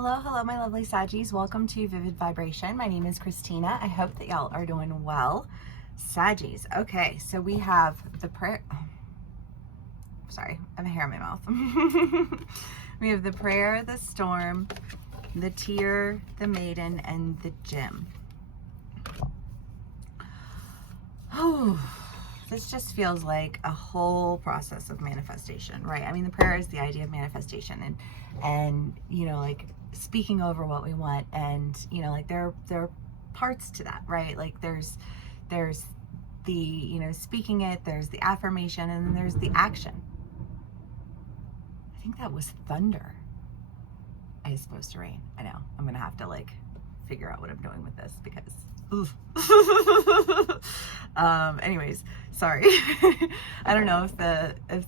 Hello, my lovely Saggies. Welcome to Vivid Vibration. My name is Christina. I hope that y'all are doing well. Saggies. Okay, so we have the prayer. Oh, sorry, I have a hair in my mouth. We have the prayer, the storm, the tear, the maiden, and the gem. Oh, this just feels like a whole process of manifestation, right? I mean, the prayer is the idea of manifestation and you know, like speaking over what we want, and you know, like there are parts to that, right? Like there's the, you know, speaking it, there's the affirmation, and then there's the action. I think that was thunder. It's supposed to rain. I know. I'm gonna have to like figure out what I'm doing with this because oof. Anyways, sorry. I don't know if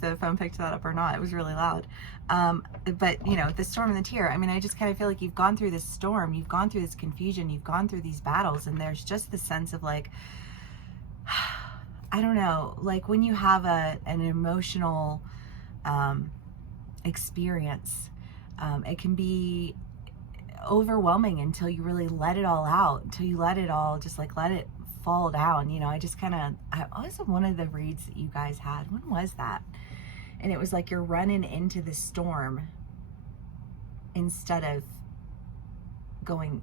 the phone picked that up or not. It was really loud. But you know, the storm and the tear, I mean, I just kind of feel like you've gone through this storm, you've gone through this confusion, you've gone through these battles, and there's just the sense of like, I don't know, like when you have an emotional experience, it can be overwhelming until you really let it all out, until you let it all, just like let it fall down. You know, I always have one of the reads that you guys had. When was that? And it was like you're running into the storm instead of going,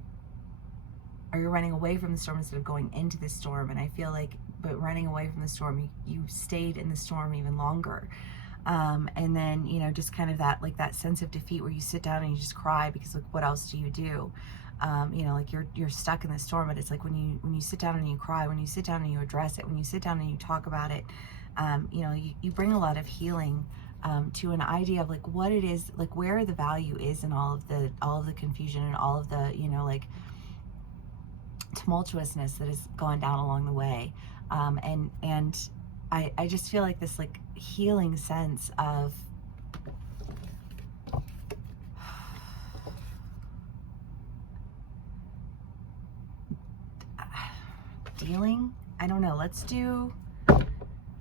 or you're running away from the storm instead of going into the storm. And I feel like, but running away from the storm, you stayed in the storm even longer. And then, you know, just kind of that, like that sense of defeat where you sit down and you just cry because like, what else do you do? You know, like you're stuck in the storm, but it's like when you sit down and you cry, when you sit down and you address it, when you sit down and you talk about it, you know, you bring a lot of healing, to an idea of like what it is, like where the value is in all of the confusion and all of the, you know, like tumultuousness that has gone down along the way. And I just feel like this like healing sense of dealing. I don't know. Let's do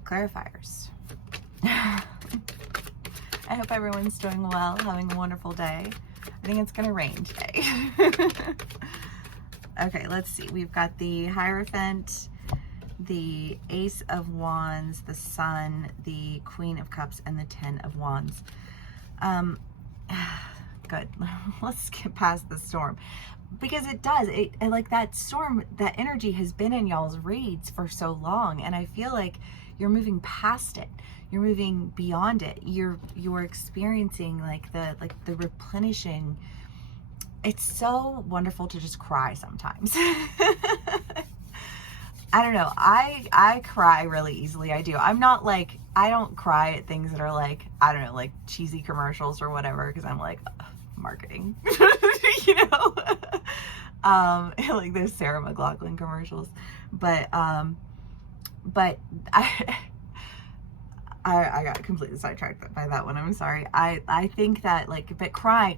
clarifiers. I hope everyone's doing well, having a wonderful day. I think it's going to rain today. Okay, let's see. We've got the Hierophant, the Ace of Wands, the Sun, the Queen of Cups, and the Ten of Wands. Good. Let's get past the storm. Because it does. And like that storm, that energy has been in y'all's reads for so long. And I feel like you're moving past it. You're moving beyond it. You're experiencing like the replenishing. It's so wonderful to just cry sometimes. I don't know. I cry really easily. I do. I'm not like, I don't cry at things that are like, I don't know, like cheesy commercials or whatever, because I'm like, marketing, you know, like those Sarah McLachlan commercials. But I got completely sidetracked by that one. I'm sorry. I think that like, but crying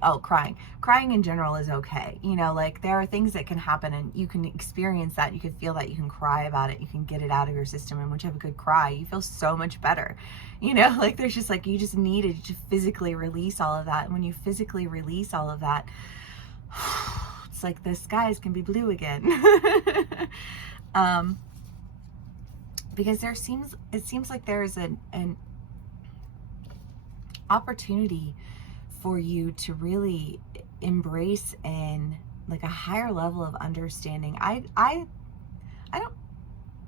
in general is okay. You know, like there are things that can happen and you can experience that. You can feel that, you can cry about it. You can get it out of your system. And once you have a good cry, you feel so much better. You know, like there's just like, you just needed to physically release all of that. And when you physically release all of that, it's like the skies can be blue again. Because it seems like there is an opportunity for you to really embrace in like a higher level of understanding. I don't,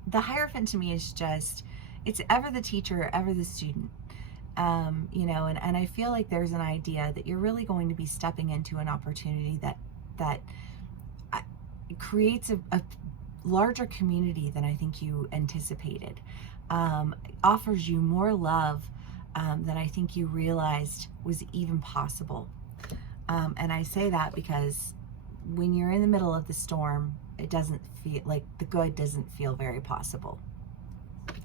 the Hierophant to me is just, it's ever the teacher, ever the student. You know, and I feel like there's an idea that you're really going to be stepping into an opportunity that creates a larger community than I think you anticipated, offers you more love than I think you realized was even possible. And I say that because when you're in the middle of the storm, it doesn't feel like the good doesn't feel very possible.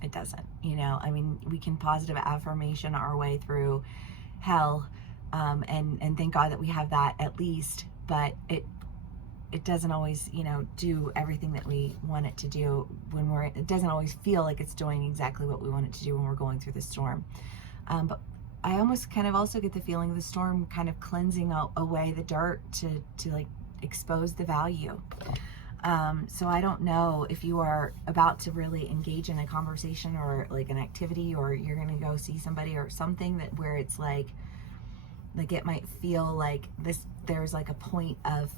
It doesn't, you know, I mean, we can positive affirmation our way through hell, and thank God that we have that at least, but it doesn't always, you know, do everything that we want it to do when it doesn't always feel like it's doing exactly what we want it to do when we're going through the storm. But I almost kind of also get the feeling of the storm kind of cleansing away the dirt to like expose the value. So I don't know if you are about to really engage in a conversation or like an activity, or you're going to go see somebody or something that where it's like it might feel like there's like a point of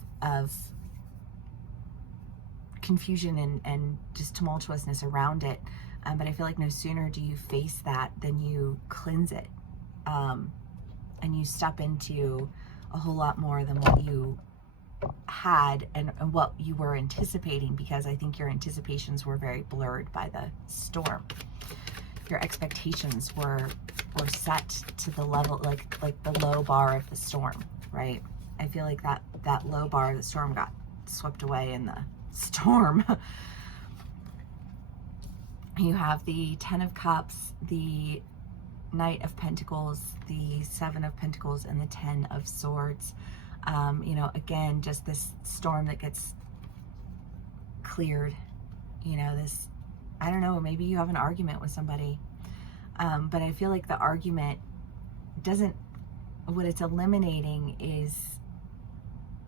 confusion and just tumultuousness around it. But I feel like no sooner do you face that than you cleanse it. And you step into a whole lot more than what you had and what you were anticipating, because I think your anticipations were very blurred by the storm. Your expectations were set to the level, like the low bar of the storm, right? I feel like that low bar of the storm got swept away in the storm. You have the Ten of Cups, the Knight of Pentacles, the Seven of Pentacles, and the Ten of Swords. You know, again, just this storm that gets cleared. You know, this, I don't know, maybe you have an argument with somebody. But I feel like the argument doesn't, what it's eliminating is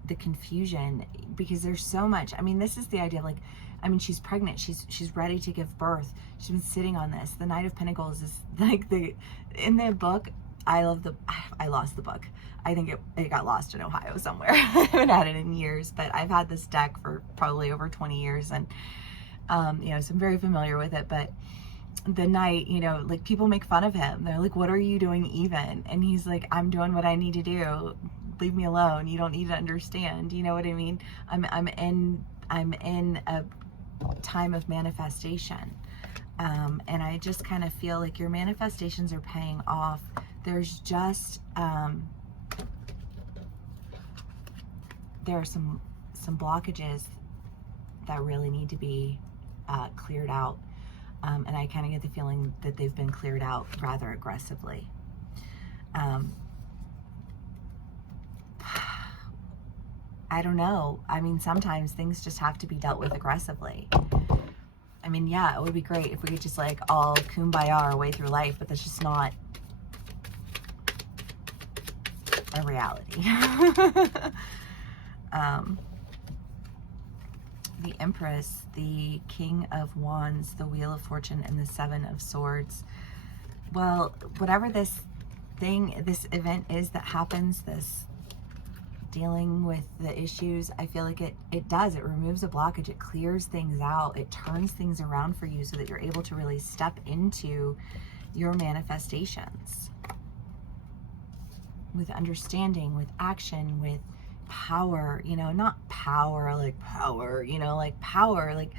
the confusion, because there's so much. I mean, this is the idea of like, I mean, she's pregnant. She's ready to give birth. She's been sitting on this. The Knight of Pentacles is like in the book. I lost the book. I think it got lost in Ohio somewhere. I haven't had it in years, but I've had this deck for probably over 20 years. And, you know, so I'm very familiar with it. But the Knight, you know, like people make fun of him. They're like, what are you doing even? And he's like, I'm doing what I need to do. Leave me alone. You don't need to understand. You know what I mean? I'm in a time of manifestation. And I just kind of feel like your manifestations are paying off. There's just, there are some blockages that really need to be cleared out. And I kind of get the feeling that they've been cleared out rather aggressively. I don't know. I mean, sometimes things just have to be dealt with aggressively. I mean, yeah, it would be great if we could just like all kumbaya our way through life, but that's just not a reality. The Empress, the King of Wands, the Wheel of Fortune, and the Seven of Swords. Well, whatever this event is that happens, this dealing with the issues, I feel like it removes a blockage, it clears things out, it turns things around for you so that you're able to really step into your manifestations with understanding, with action, with power, you know, not power like power, you know, like power like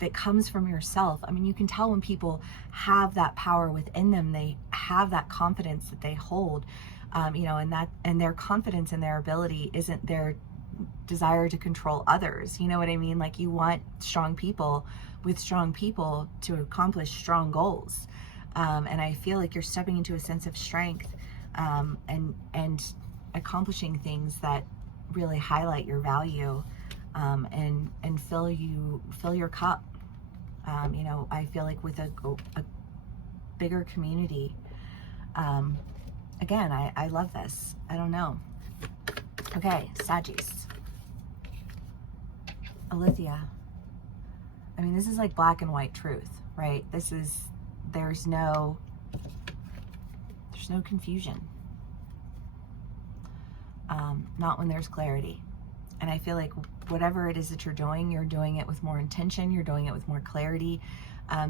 that comes from yourself. I mean, you can tell when people have that power within them, they have that confidence that they hold. You know, and their confidence in their ability isn't their desire to control others. You know what I mean? Like, you want strong people with strong people to accomplish strong goals. And I feel like you're stepping into a sense of strength, and accomplishing things that really highlight your value, and fill your cup. You know, I feel like with a bigger community. Again, I love this. I don't know. Okay, Saggies. Alithia. I mean, this is like black and white truth, right? There's no confusion. Not when there's clarity. And I feel like whatever it is that you're doing it with more intention, you're doing it with more clarity.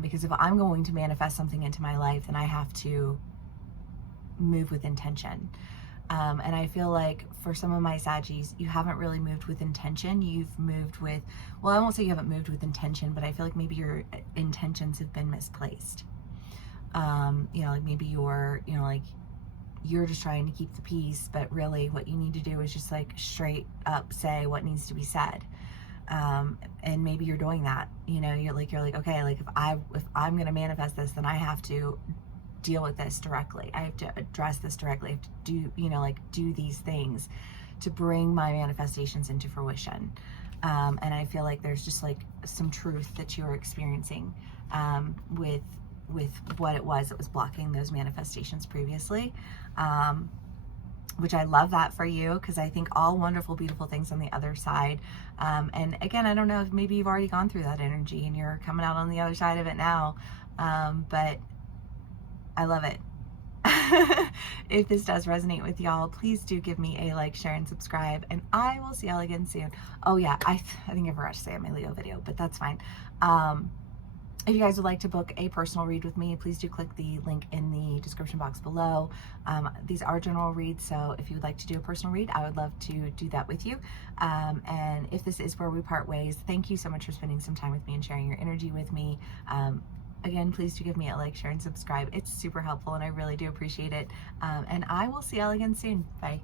Because if I'm going to manifest something into my life, then I have to move with intention. And I feel like for some of my Saggies, you haven't really moved with intention. You've moved with, well, I won't say you haven't moved with intention, but I feel like maybe your intentions have been misplaced. You know, like maybe you're just trying to keep the peace, but really what you need to do is just like straight up say what needs to be said. And maybe you're doing that, you know, you're like, okay, like if I'm going to manifest this, then I have to deal with this directly. I have to address this directly. I have to do, you know, like do these things to bring my manifestations into fruition. And I feel like there's just like some truth that you're experiencing, with with what it was that was blocking those manifestations previously. Which I love that for you, because I think all wonderful, beautiful things on the other side. And again, I don't know if maybe you've already gone through that energy and you're coming out on the other side of it now. But I love it. If this does resonate with y'all, please do give me a like, share, and subscribe, and I will see y'all again soon. Oh yeah, I think I forgot to say on my Leo video, but that's fine. If you guys would like to book a personal read with me, please do click the link in the description box below. These are general reads, so if you would like to do a personal read, I would love to do that with you. And if this is where we part ways, thank you so much for spending some time with me and sharing your energy with me. Again, please do give me a like, share, and subscribe. It's super helpful, and I really do appreciate it. And I will see y'all again soon. Bye.